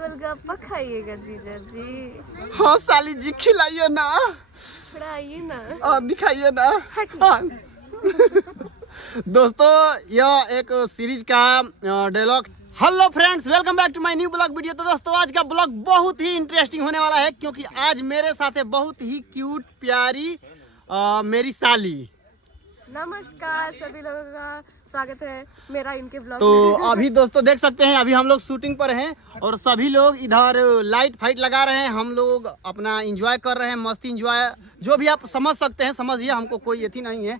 गोलगप्पा खाइएगा जीजा जी। हाँ साली जी खिलाइए ना, खिलाइए ना और दिखाइए ना। हाँ। दोस्तों यह एक सीरीज का dialogue. Hello friends, welcome back to my new blog video. तो दोस्तों आज का ब्लॉग बहुत ही इंटरेस्टिंग होने वाला है क्योंकि आज मेरे साथ है बहुत ही क्यूट प्यारी मेरी साली। नमस्कार सभी लोगों का स्वागत है मेरा इनके ब्लॉग तो में। अभी दोस्तों देख सकते हैं अभी हम लोग शूटिंग पर हैं और सभी लोग इधर लाइट फाइट लगा रहे हैं। हम लोग अपना एंजॉय कर रहे हैं, मस्ती एंजॉय जो भी आप समझ सकते हैं समझिए, हमको कोई यथी नहीं है।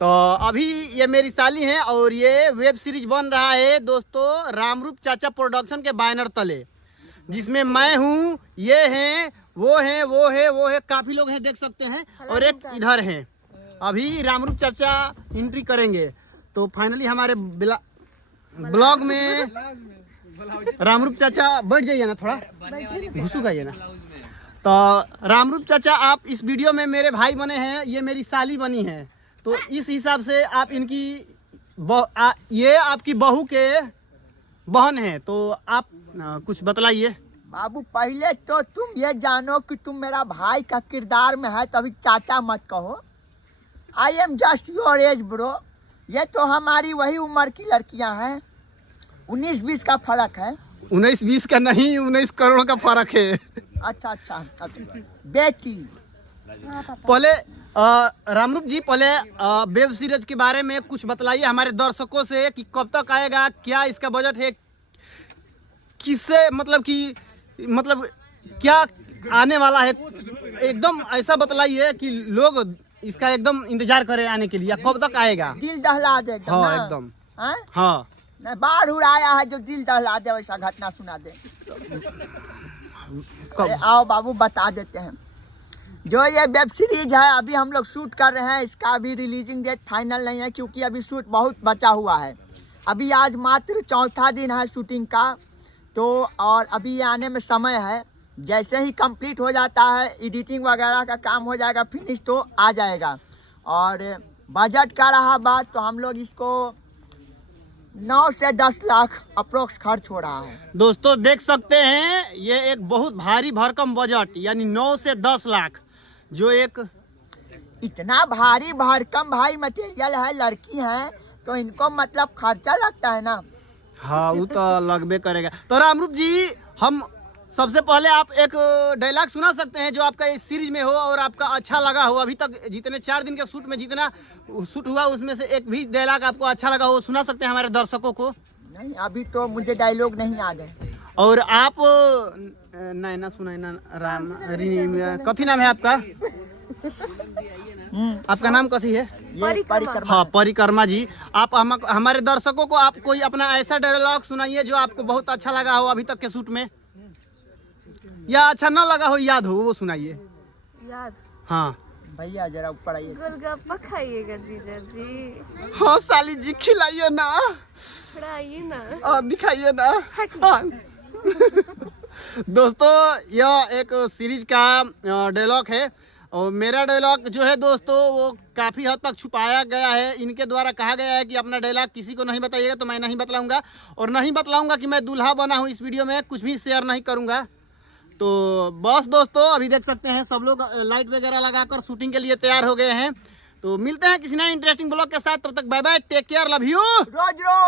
तो अभी ये मेरी साली हैं और ये वेब सीरीज बन रहा है दोस्तों रामरूप चाचा प्रोडक्शन के बैनर तले, जिसमें मैं हूँ, ये हैं, वो है, वो है, वो है, काफी लोग हैं देख सकते हैं और एक इधर है। अभी रामरूप चाचा एंट्री करेंगे तो फाइनली हमारे ब्लॉग में रामरूप चाचा बैठ जाइए ना, थोड़ा घुसू गाइए ना। तो रामरूप चाचा आप इस वीडियो में मेरे भाई बने हैं, ये मेरी साली बनी है, तो इस हिसाब से आप इनकी ये आपकी बहू के बहन है, तो आप कुछ बतलाइए। बाबू पहले तो तुम ये जानो कि तुम मेरा भाई का किरदार में है, तभी चाचा मत कहो। I am just your age bro. ये तो हमारी वही उम्र की लड़कियां हैं, 19-20 का फर्क है। 19-20 का नहीं, 19 करोड़ का फर्क है। अच्छा बेटी पहले रामरूप जी, पहले वेब सीरीज के बारे में कुछ बतलाइए हमारे दर्शकों से कि कब तक आएगा, क्या इसका बजट है, किससे मतलब क्या आने वाला है, एकदम ऐसा बतलाइए कि लोग इसका एकदम इंतजार करें आने के लिए। कब तक आएगा? दिल दहला दे एकदम। हाँ ना? एकदम। हाँ? हाँ नहीं, बाढ़ उड़ाया है जो दिल दहला दे, वैसा घटना सुना दे। अरे आओ बाबू बता देते हैं। जो ये वेब सीरीज है अभी हम लोग शूट कर रहे हैं, इसका अभी रिलीजिंग डेट फाइनल नहीं है क्योंकि अभी शूट बहुत बचा हुआ है। अभी आज मात्र 4था दिन है शूटिंग का, तो और अभी ये आने में समय है। जैसे ही कंप्लीट हो जाता है, एडिटिंग वगैरह का काम हो जाएगा फिनिश, तो आ जाएगा। और बजट का रहा बात, तो हम लोग इसको 9 से 10 लाख अप्रोक्स खर्च हो रहा है। दोस्तों देख सकते हैं ये एक बहुत भारी भरकम बजट, यानी 9 से 10 लाख, जो एक इतना भारी भरकम भाई मटेरियल है, लड़की है तो इनको मतलब खर्चा लगता है ना। हाँ वो तो लगबे करेगा। तो रामरूप जी, हम सबसे पहले आप एक डायलॉग सुना सकते हैं जो आपका इस सीरीज में हो और आपका अच्छा लगा हो। अभी तक जितने 4 दिन के शूट में जितना शूट हुआ उसमें से एक भी डायलॉग आपको अच्छा लगा हो, सुना सकते हैं हमारे दर्शकों को। नहीं अभी तो मुझे डायलॉग नहीं आ गए। और आप नहीं ना सुनाए ना राम कथी नाम है आपका? आपका नाम कथी है? ये परिक्रमा। हाँ परिक्रमा जी, आप हमारे दर्शकों को आप कोई अपना ऐसा डायलॉग सुनाइए जो आपको बहुत अच्छा लगा हो अभी तक के शूट में, या अच्छा ना लगा हो, याद हो, वो सुनाइए। याद? हाँ भैया जरा ऊपर आइए। गोलगप्पा खाइएगा जीजा जी। हाँ साली जी खिलाइए ना, खिलाइए ना और दिखाइए ना। हाँ। दोस्तों यह एक सीरीज का डायलॉग है और मेरा डायलॉग जो है दोस्तों वो काफ़ी हद तक छुपाया गया है। इनके द्वारा कहा गया है कि अपना डायलॉग किसी को नहीं बताइएगा, तो मैं नहीं बतलाऊंगा और नहीं बतलाऊंगा कि मैं दूल्हा बना हूँ इस वीडियो में, कुछ भी शेयर नहीं करूंगा। तो बस दोस्तों अभी देख सकते हैं सब लोग लाइट वगैरह लगाकर शूटिंग के लिए तैयार हो गए हैं। तो मिलते हैं किसी नए इंटरेस्टिंग ब्लॉग के साथ, तब तक bye bye, take care, love you. रोज रोज